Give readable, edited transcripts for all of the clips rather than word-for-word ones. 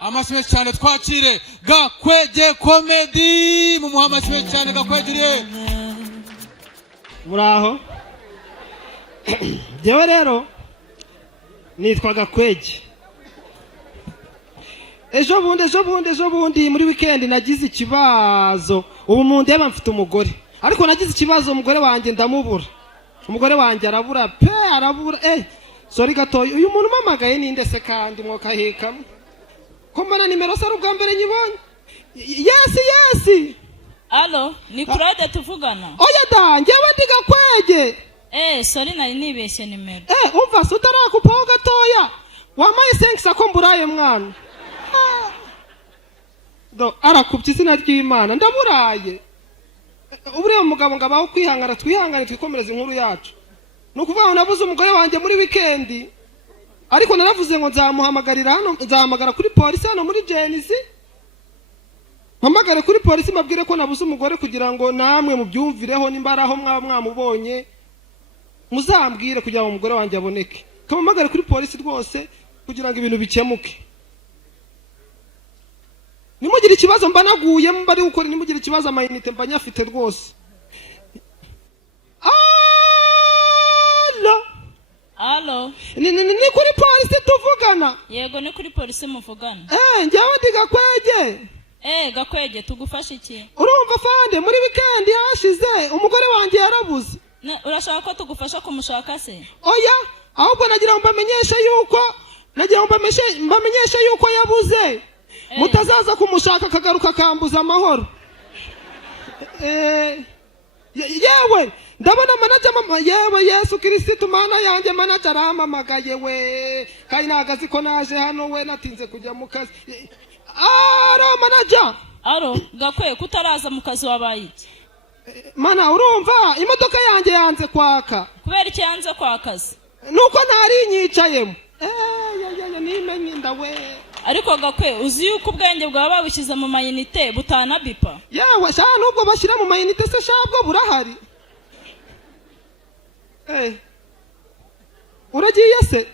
Amasime cyane twakire Gakwege Comedy mu muhamasime cyane Gakwege muraho. Jewe rero nitwa Gakwege. Ejo bundi muri weekend nagize ikibazo. Ubu mu ndeba mfite umugore. Ariko nagize ikibazo umugore wanjye ndamubura. Umugore wanjye arabura sorry gatoyi. Uyu muntu mamagaye ninde se kandi mwokaheka? Ko mbona nimero se ubwa mbere nyibonye. Yes. Allo, ni Claude tuvugana. Oya da, njyewe ndi Gakwege. Sorry nari nibeshye nimero. Umva se utarakupaho gatoya. Wamaye senkisa ko mburaye mwana. Arakubye izina ry'Imana ndamuraye. Ubure umugabo ngabaho kwihangana twihangane twikomereza inkuru yacu. Nukuvuga ngo nabuze umugore wanjye muri weekend. Ariko naravuze ngo nzamuhamagarira hano, nzahamagara kuri polisi hano muri Genesi. Mpamagare kuri polisi mabwire ko nabuze umugore kugira ngo namwe mubyumvireho nimbaraho mwamubonye. Muzambwire kugira ngo umugore wanjye aboneke. Kamamagare kuri polisi rwose kugira ngo ibintu bikemuke. Nimugira ikibazo mba naguye mbari gukora, nimugira ikibazo amayinite mba nyafite rwose. Allo. Ni kuri polisi tuvugana? Yego ni kuri polisi muvugana. Njyewe ndi Gakwege. Gakwege tugufasha iki? Urumva fande muri weekend yashize umugore wanjye yarabuze. Urashaka ko tugufasha kumushaka se? Oya, ahubwo nagira ngo mbamenyeshe yuko yabuze. Mutazaza kumushaka kagaruka kambuza amahoro. Yewe ndabona manager yewe Yesu Kristo mana yanjye manager aramamagaye we kandi nagazi ko naje hano we natinze kujya mu kazi. Manager. Gakwe kutaraza mu kazi wabaye iki? Mana urumva imodoka yanjye yanze kwaka. Kubera iki yanze kwakaza? Nuko ntari nyicayemo. Nimenye ndawe. Ariko Gakwe uzi yuko ubwenge bwawe babushize mu mayinite butana bipa. Yawe sha nubwo bashyira mu mayinite se shabwo burahari. Uragiye se?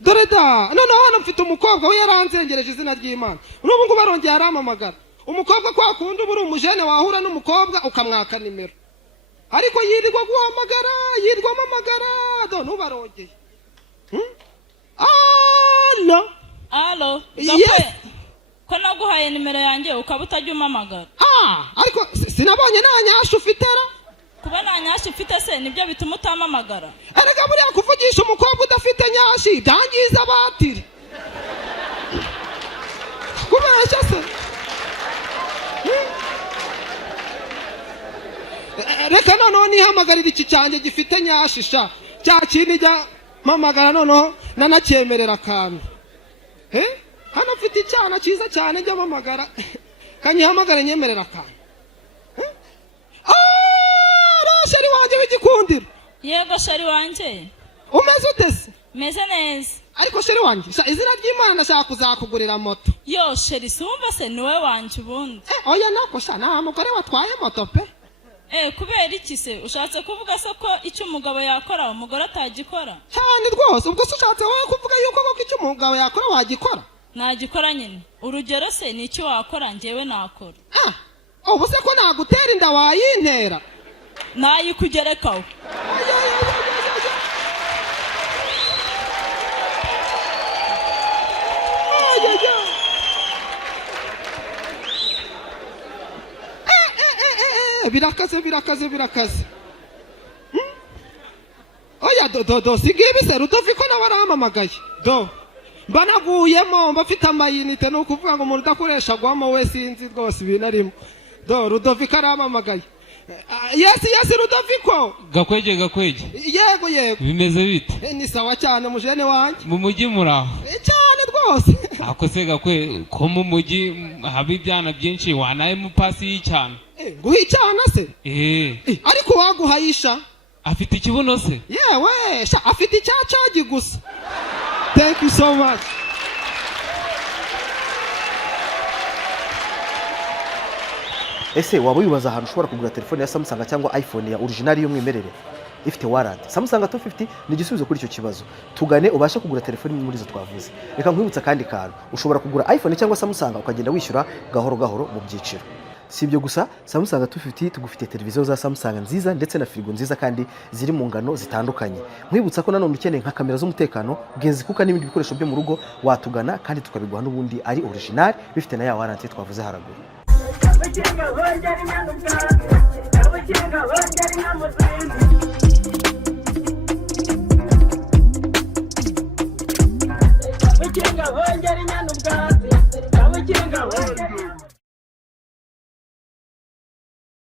Dore da noneho hano mfite umukobwa we yaranzengereje izina ry'Imana. N'ubu ngo barongeye aramamagara. Umukobwa kwa kundi buri umujene wahura n'umukobwa ukamwaka nimero. Ariko yirirwa guhamagara, amamagara, nubarongeye. Allo. Gakwe. Ko naguhaye nimero yanjye ukaba utajya umamagara. Ariko sinabonye nanyasha ufitera. Kuba nanyasha ufite se nibyo bituma utamamagara. Erega buriya kuvugisha umukobwa udafite nyashi byangiza batiri. Kubeshya se. Reka noneho nihamagarira iki cyanjye gifite nyashisha. Cya kintu jya mamagara noneho nanacyemerera akantu. Hano mfite icyana cyiza cyane jya mamagara. Kanyihamagara nyemerera akantu. Shari wanjye w'igikundiro. Yego shari wanjye. Umeze ute se? Meze neza. Ariko shari wanjye izina ry'Imana ndashaka kuzakugurira moto. Yo shari sumva se niwe wanjye ubundi. Oya nako sha nta mugore watwaye moto pe. Kubera iki se ushatse kuvuga se ko icyo umugabo yakora umugore atagikora? Cyane rwose ubwo se ushatse wowe kuvuga yuko koko icyo umugabo yakora wagikora? Nagikora nyine. Urugero se ni icyo wakora njyewe nakora. Ubu se ko nagutera inda wayintera? Nayikugerekaho. Birakaze. Oya sigibi se Rudoviko nawe aramamagaye. Banaguyemo mbafite amayinite no kuvuga ngo umuntu udakoresha gwamo we sinzi rwose ibinarimo. Rudoviko aramamagaye. Yes Rudoviko. Gakwege. Yego. Bimeze bite? Ni sawa cyane mujene wanjye. Mu mujyi muraho. Cyane rwose. Ako se Gakwe ko mu mujyi haba ibyana byinshi wanaye mu pasi y'cyane. Guhicana se? Ariko waguhayisha. Afite ikibuno se? Yewe sha afite icyacagi gusa. Thank you so much. ese waba wibaza ahantu ushobora kugura telefone ya Samsung cyangwa iPhone ya original y'umwimerere ifite warranty? Samsung 250 ni igisubizo kuri icyo kibazo. Tugane ubashe kugura telefone imwe muri zo twavuze. Reka nkwibutsa kandi kantu, ushobora kugura iPhone cyangwa Samsung ukagenda wishyura gahoro gahoro mu byiciro. Si ibyo gusa, Samsung 250 tugufite televiziyo za Samsung nziza ndetse na firigo nziza kandi ziri mu ngano zitandukanye. Nkwibutsa ko nanone ukeneye nka kamera z'umutekano, genzi kuka n'ibindi bikoresho byo mu rugo watugana kandi tukabiguha n'ubundi ari original bifite na ya warranty twavuze haraguru. Kabukinga hongera inyana ubwatsi, kabukinga hongera